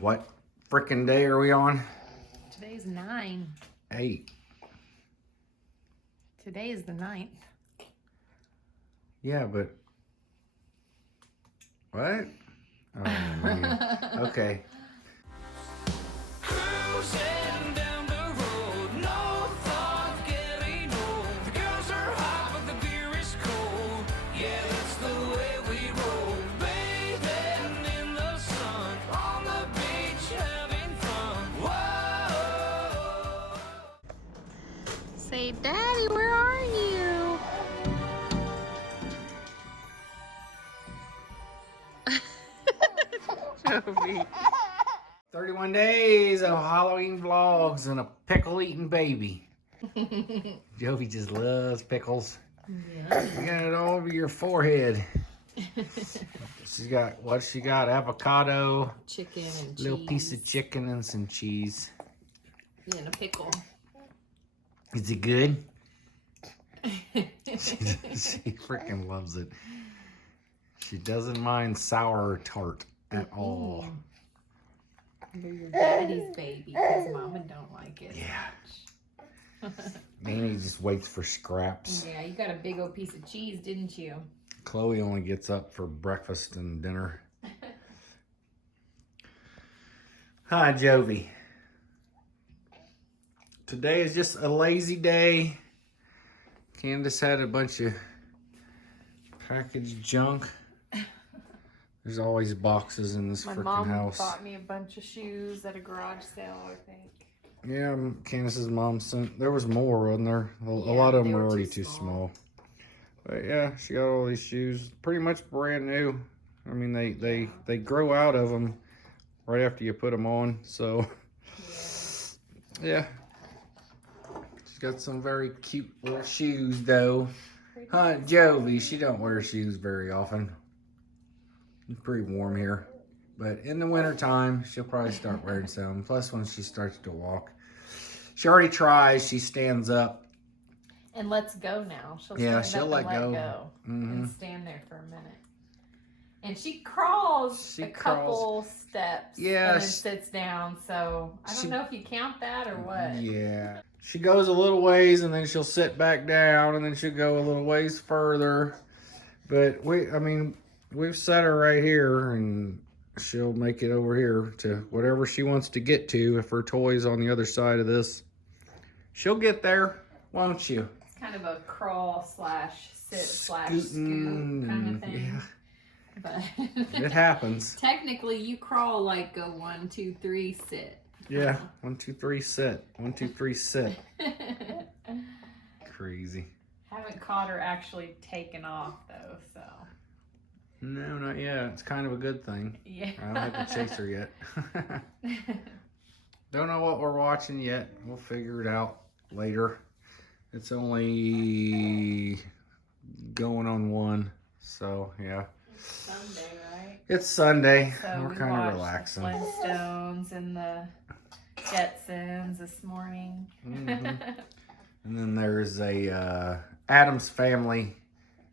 What frickin' day are we on? Today's 9. 8. Today is the 9th. Yeah, but... What? Oh, man. Okay. Cruising down the road, no thought getting old. The girls are hot, but the beer is cold. Yeah, that's the way we roll. Bathing in the sun, on the beach having fun. Whoa. Say, Daddy, where are you? Jovie. 31 days of Halloween vlogs and a pickle-eating baby. Jovie just loves pickles. Yeah. You got it all over your forehead. She's got, what she got? Avocado, Chicken and little cheese. piece of chicken and some cheese. Yeah, and a pickle. Is it good? She freaking loves it. She doesn't mind sour or tart at all. You're your daddy's baby because Mama don't like it. Yeah. Manny just waits for scraps. Yeah, you got a big old piece of cheese, didn't you? Chloe only gets up for breakfast and dinner. Hi, Jovie. Today is just a lazy day. Candace had a bunch of packaged junk. There's always boxes in this My freaking mom house. bought me a bunch of shoes at a garage sale, I think. Yeah, Candace's mom sent. There was more, wasn't there? A Yeah, lot of they them were were already too too small. But yeah, she got all these shoes, pretty much brand new. I mean, they grow out of them right after you put them on. So yeah, she's got some very cute little shoes though. Huh, Jovie? She don't wear shoes very often. It's pretty warm here. But in the wintertime, she'll probably start wearing some. Plus, when she starts to walk. She already tries. She stands up. And let's go now. She'll Yeah, stand she'll up let and go. and stand there for a minute. And she crawls a couple steps Yeah, and then sits down. So I don't know if you count that or what. Yeah. She goes a little ways and then she'll sit back down and then she'll go a little ways further. But we've set her right here and she'll make it over here to whatever she wants to get to. If her toy's on the other side of this, she'll get there, won't you? It's kind of a crawl slash sit slash Scooting, scoot kind of thing. yeah. But It happens. technically, you crawl like go 1, 2, 3, sit. Yeah. 1, 2, 3, sit. 1, 2, 3, sit. Crazy. Haven't caught her actually taken off though, so. No, not yet. It's kind of a good thing. Yeah. I don't have to chase her yet. Don't know what we're watching yet. We'll figure it out later. It's only going on 1, so yeah. Sunday, right? It's Sunday. So We're we kind of watched relaxing. the Flintstones and the Jetsons this morning. Mhm. And then there's a Addams Family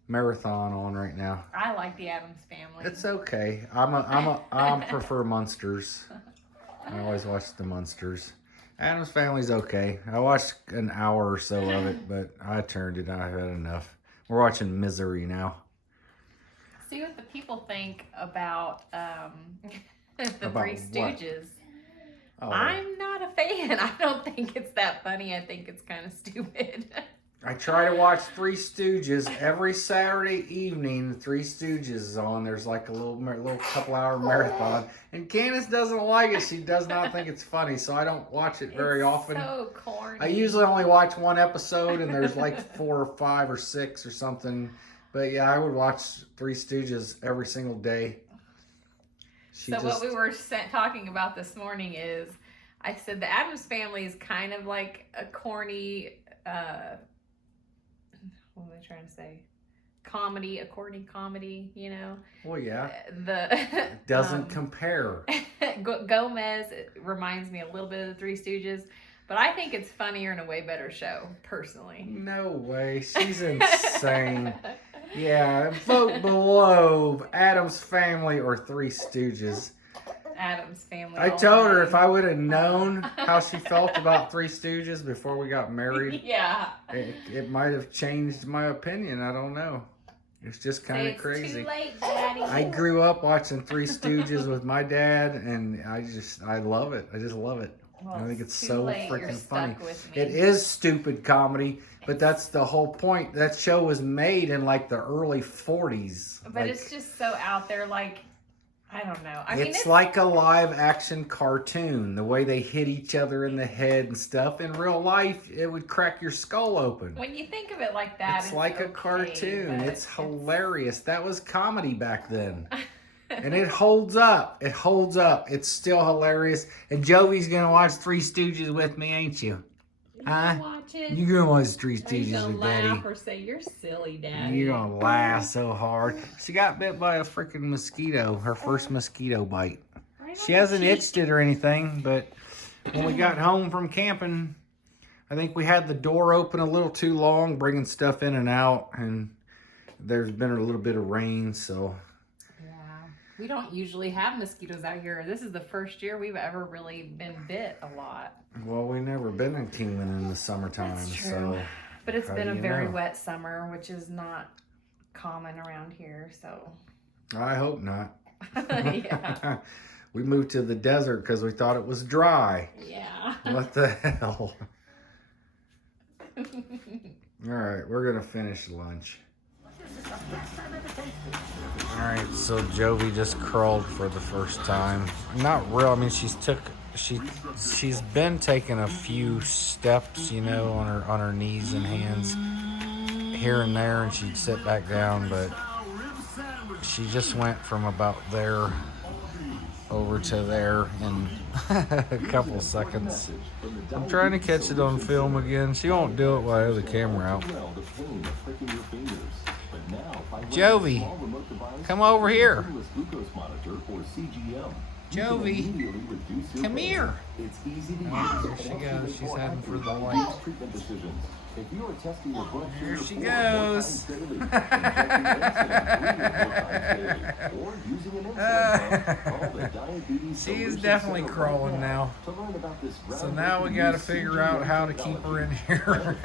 marathon on right now. I like the Addams Family. It's okay. I prefer Munsters. I always watch the Munsters. Addams Family's okay. I watched an hour or so of it, but I turned it. I had enough. We're watching Misery now. See what the people think about the About Three what? Stooges. Oh, I'm not a fan. I don't think it's that funny. I think it's kind of stupid. I try to watch Three Stooges every Saturday evening. The Three Stooges is on. There's like a little couple-hour marathon, and Candace doesn't like it. She does not think it's funny, so I don't watch it very often. So corny. I usually only watch one episode, and there's like 4 or 5 or 6 or something. But yeah, I would watch Three Stooges every single day. What we were talking about this morning is, I said the Addams Family is kind of like a corny, what am I trying to say? A corny comedy, you know? Well, yeah. The Doesn't compare. Gomez reminds me a little bit of the Three Stooges, but I think it's funnier and a way better show, personally. No way. She's insane. Yeah, vote below Addams Family or Three Stooges. Addams Family. I told her if I would have known how she felt about Three Stooges before we got married, Yeah. it might have changed my opinion. I don't know. It's just kind of crazy. Too late, Daddy. I grew up watching Three Stooges with my dad, and I love it. I just love it. Well, I think it's too so late. You're freaking stuck funny. with me. It is stupid comedy, but that's the whole point. That show was made in like the early 40s. But it's just so out there, like, I don't know. I mean, it's like a live action cartoon. The way they hit each other in the head and stuff. In real life, it would crack your skull open. when you think of it like that, It's like a okay, cartoon. but It's hilarious. That was comedy back then. And it holds up. It holds up. It's still hilarious. And Jovie's going to watch Three Stooges with me, ain't you? Huh? Watch it. You're going to watch Three Are you Stooges gonna with laugh Daddy. or say you're silly, Daddy? You're going to laugh so hard. She got bit by a freaking mosquito. Her first mosquito bite. Right She on hasn't the cheek. itched it or anything, but when we got home from camping, I think we had the door open a little too long, bringing stuff in and out, and there's been a little bit of rain, so. Yeah. We don't usually have mosquitoes out here. This is the first year we've ever really been bit a lot. Well, we never been in Kingman in the summertime, That's true. so. But it's How been do a you very know? wet summer, which is not common around here, so. I hope not. Yeah. We moved to the desert because we thought it was dry. Yeah. What the hell? All right, we're gonna finish lunch. All right, so Jovie just crawled for the first time. Not real. I mean, she's been taking a few steps, you know, on her knees and hands here and there, and she'd sit back down, but she just went from about there over to there in a couple seconds. I'm trying to catch it on film again. She won't do it while I have the camera out. Jovie, come over here. Jovie, come here. Oh, there she goes. She's heading for the light. Here she goes. She's definitely crawling now. So now we got to figure out how to keep her in here.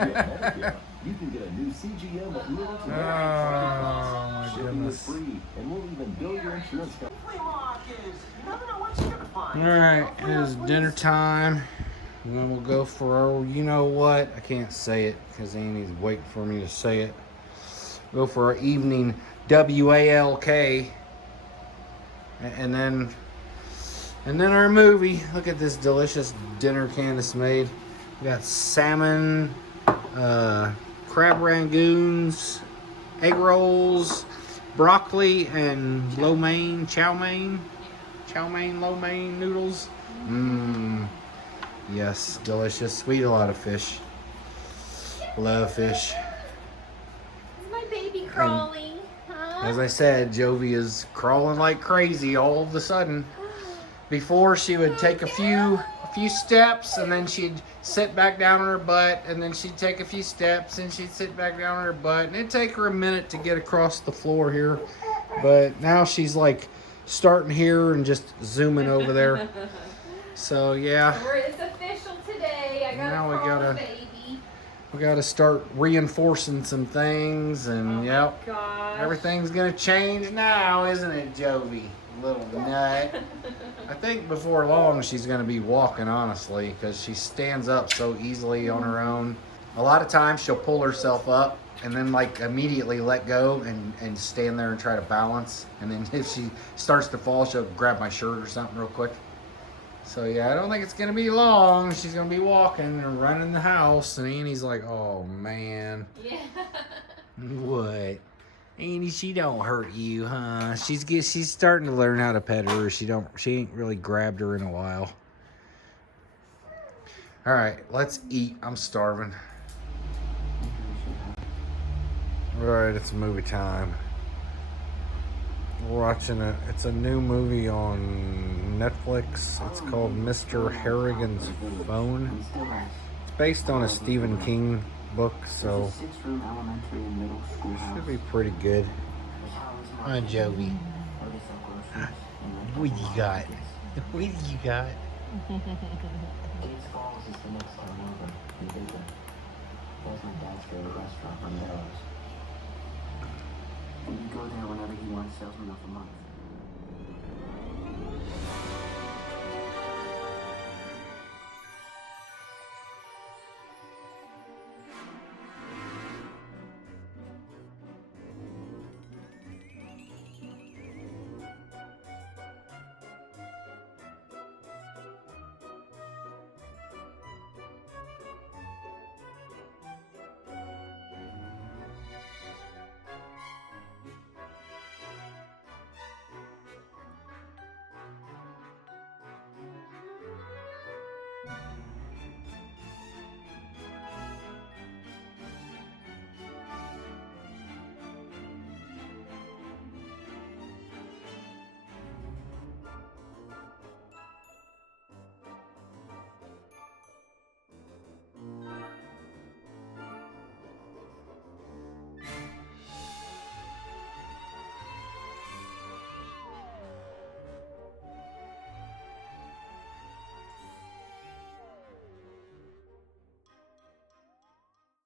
Oh my goodness. Alright, it is dinner time. And then we'll go for our, you know what? I can't say it because Annie's waiting for me to say it. Go for our evening WALK. And then our movie. Look at this delicious dinner Candace made. We got salmon, crab rangoons, egg rolls, broccoli, and chow mein lo mein noodles. Mmm. Yes, delicious. We eat a lot of fish. Love fish. Is my baby crawling? Huh? As I said, Jovie is crawling like crazy all of a sudden. Before she would take a few steps and then she'd sit back down on her butt, and then she'd take a few steps and she'd sit back down on her butt, and it'd take her a minute to get across the floor here. But now she's like starting here and just zooming over there. So yeah. It's official today. I got Now a we gotta- baby. We got to start reinforcing some things, and yep, Gosh. everything's gonna change now, isn't it, Jovie? Little nut. I think before long she's gonna be walking, honestly, because she stands up so easily on her own. A lot of times she'll pull herself up and then like immediately let go and stand there and try to balance. And then if she starts to fall, she'll grab my shirt or something real quick. So yeah, I don't think it's gonna be long. She's gonna be walking and running the house, and Annie's like, "Oh man, Yeah. what? Annie, she don't hurt you, huh? She's starting to learn how to pet her. She ain't really grabbed her in a while. All right, let's eat. I'm starving. All right, it's movie time. We're watching it. It's a new movie on Netflix. It's called Mr. Harrigan's Phone. It's based on a Stephen King book, so should be pretty good. Hi, Jovie. What you got? What do you got? Gates Falls is the next town over in Baker. That's my dad's favorite restaurant on Barrows. And you go there whenever he wants salesman of the month.